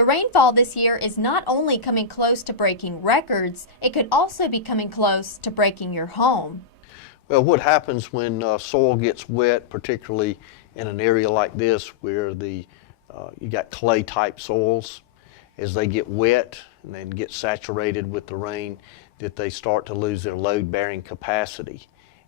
The rainfall this year is not only coming close to breaking records, it could also be coming close to breaking your home. Well, what happens when soil gets wet, particularly in an area like this where you got clay type soils, as they get wet and then get saturated with the rain, that they start to lose their load bearing capacity,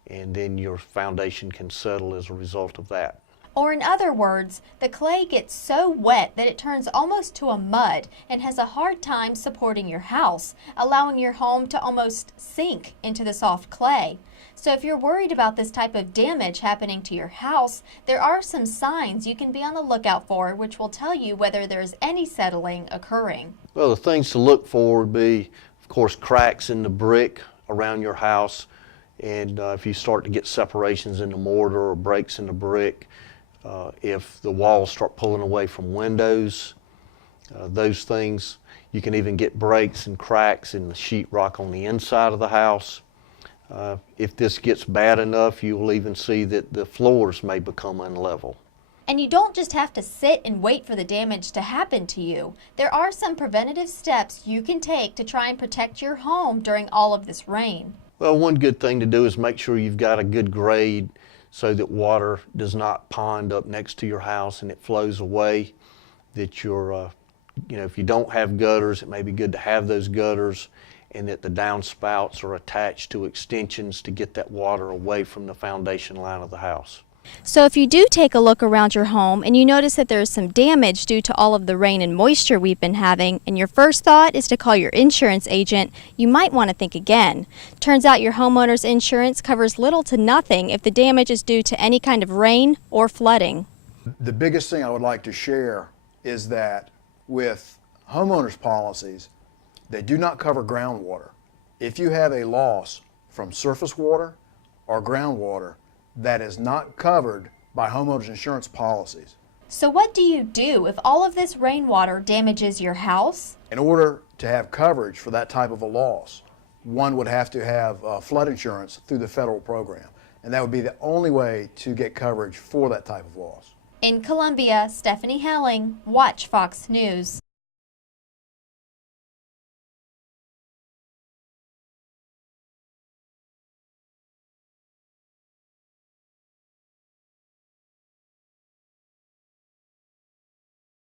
and then your foundation can settle as a result of that. Or in other words, the clay gets so wet that it turns almost to a mud and has a hard time supporting your house, allowing your home to almost sink into the soft clay. So if you're worried about this type of damage happening to your house, there are some signs you can be on the lookout for which will tell you whether there's any settling occurring. Well, the things to look for would be, of course, cracks in the brick around your house, and if you start to get separations in the mortar or breaks in the brick, if the walls start pulling away from windows, those things. You can even get breaks and cracks in the sheetrock on the inside of the house. If this gets bad enough, you will even see that the floors may become unlevel. And you don't just have to sit and wait for the damage to happen to you. There are some preventative steps you can take to try and protect your home during all of this rain. Well, one good thing to do is make sure you've got a good grade so that water does not pond up next to your house and it flows away. That if you don't have gutters, it may be good to have those gutters, and that the downspouts are attached to extensions to get that water away from the foundation line of the house. So if you do take a look around your home and you notice that there is some damage due to all of the rain and moisture we've been having, and your first thought is to call your insurance agent, you might want to think again. Turns out your homeowner's insurance covers little to nothing if the damage is due to any kind of rain or flooding. The biggest thing I would like to share is that with homeowners policies, they do not cover groundwater. If you have a loss from surface water or groundwater, that is not covered by homeowners insurance policies. So what do you do if all of this rainwater damages your house? In order to have coverage for that type of a loss, one would have to have flood insurance through the federal program, and that would be the only way to get coverage for that type of loss. In Columbia, Stephanie Helling, WACH Fox News.